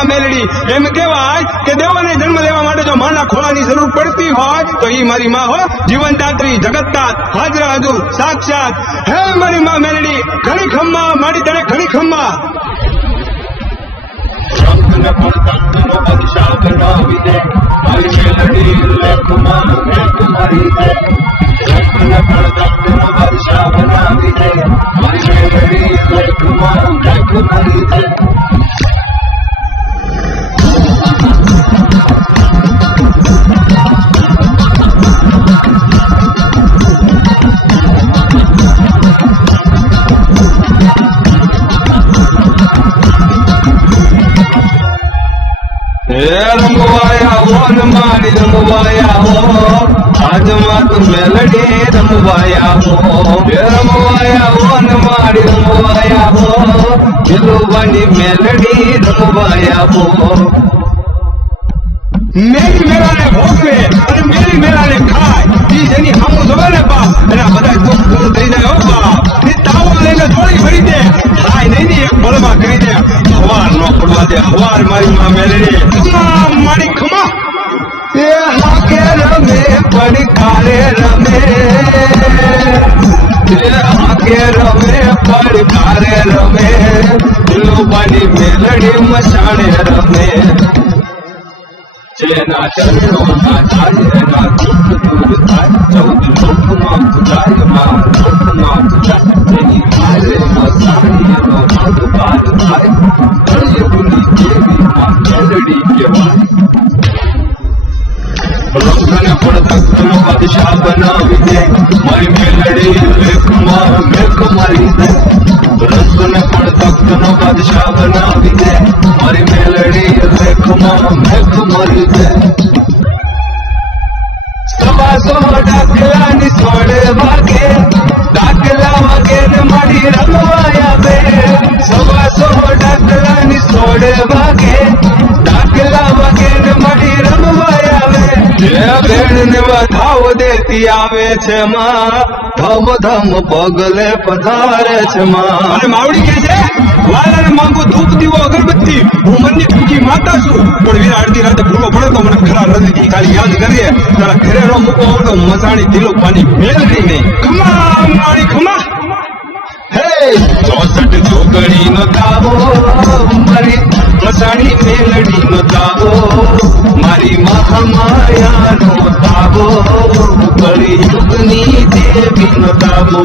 માં મેલડી એમ કહેવાય કે દેવોને જન્મ લેવા માટે જો માના ખોળાની જરૂર પડતી હોય તો ઈ મારી માં હો, જીવનદાત્રી, જગતદાત, હાજરા હજુર, સાક્ષાત. હે મારી માં મેલડી, ઘણી ખમ્મા મારી તને ઘણી ખમ્મા. બાદશાહ બનાવી દે મારી મેલડી લેખમાં મેં તમારી દે બાદશાહ બનાવી દે મારી મેલડી લેખમાં મેં તમારી દે. રમવાયા હો ને મારી રમવાયા હો, આજમાં તું મેલડી રમવાયા હો. રમવાયા હો ને મારી રમવાયા હો, દિલોવાની મેલડી રમવાયા હો. મેરી મેળાને ભોગવે અને મેરી મેળાને ખાય, ઈ જેની સામું જોવે ને બાપ એના બધા દુઃખ દૂર થઈ જાય હો બાપ. ઈ તાવો લઈને થોડી ભરી દે, ખાય નહીં એક ભલમાં કરી દે, હવાર નો પડવા દે, હવાર મારી માં મેલડી. ખમા મારી ખમા. એ હાકે રમે પડકારે રમે, એ હાકે રમે પડકારે રમે, દિલોબાની મેલડી મસાણે રમે. જેના ચરણોમાં ચાલે એના દુઃખ દૂર થાય, 14 લોકમાં પૂજાય માં, લોકમાં પૂજાય એની હારે મસાણી એનો ભગવાન થાય. કળિયુગની દેવી માં મેલડી કહેવાય. રંગને પડતકનો બાદશાહ બનાવી દે મારી મેલડી લેખમાં મેં મારી દે. રંગને પડતકનો બાદશાહ બનાવી દે મારી મેલડી લેખમાં મેં મારી દે. સવાસો ડાકલાની સોડે વાગે, ડાકલા વાગે ને મારી રમવાયા બે. સવાસો ડાકલાની સોડે વાગે, ડાકલા વાગે ને મારી રમવાયા બે. બેન ને વધાવ દેતી આવે છે માં, ધમ ધમ પગલે પધારે છે માં. અને માવડી કે છે વાલાને માંગુ ધૂપ દીવો અગરબત્તી, હું મનની પૂજી માતા છું, પણ વીરા અડધી રાતે ભૂલો પડે તો મને ખરા નથી ખાલી યાદ કરીએ તારા ઘરે નો મૂકો તો મસાણી દિલો પાણી મેલડી નહીં. ખમા મારી ખમા. હે 64 જોગણી નો દાવો મારી મસાણી મેલડી નો દાવો, મારી મહામાયા નો દાવો, કળિયુગની દેવી નો દાવો.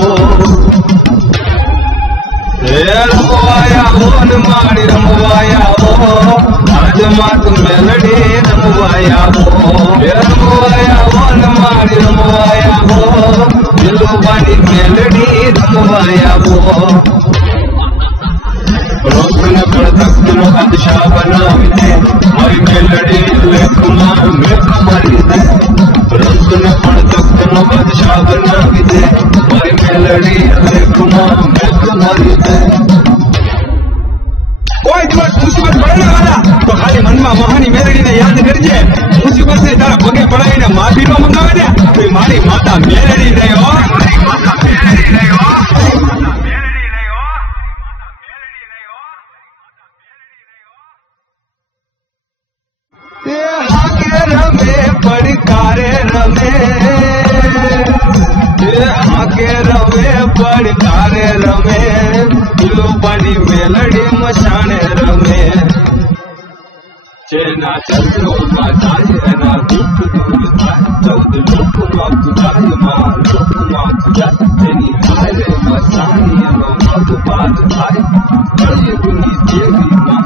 રમવાયા હો ને મારી રમવાયા હો, આજમાં તું મેલડી રમવાયા હો. રમવાયા હો ને મારી રમવાયા હો, દિલોબાની મેલડી રમવાયા હો. રંગને પડતકનો બાદશાહ બનાવી દે મારી મેલડી લેખમાં મેં મારી દે. રંગને પડતકનો બાદશાહ બનાવી દે મારી મેલડી લેખમાં મેં મારી દે. કોઈ દિવસ મુસીબત પડે ને વાલા તો ખાલી મનમાં મહાની મેલડીને યાદ કરજે. મુસીબત ને તારા પગે પડાવીને માફી નો મંગાવે ને તો મારી માતા મેલડી રહી હો. એ હાકે રમે પડકારે રમે, એ હાકે રમે પડકારે રમે, દિલોબાની મેલડી મસાણે રમે. જેના ચરણોમાં જાય એના દુઃખ દૂર થાય, 14 લોકમાં પૂજાય માં, લોકમાં પૂજાય એની હારે મસાણી એનો ભગવાન થાય. કળિયુગની દેવી માં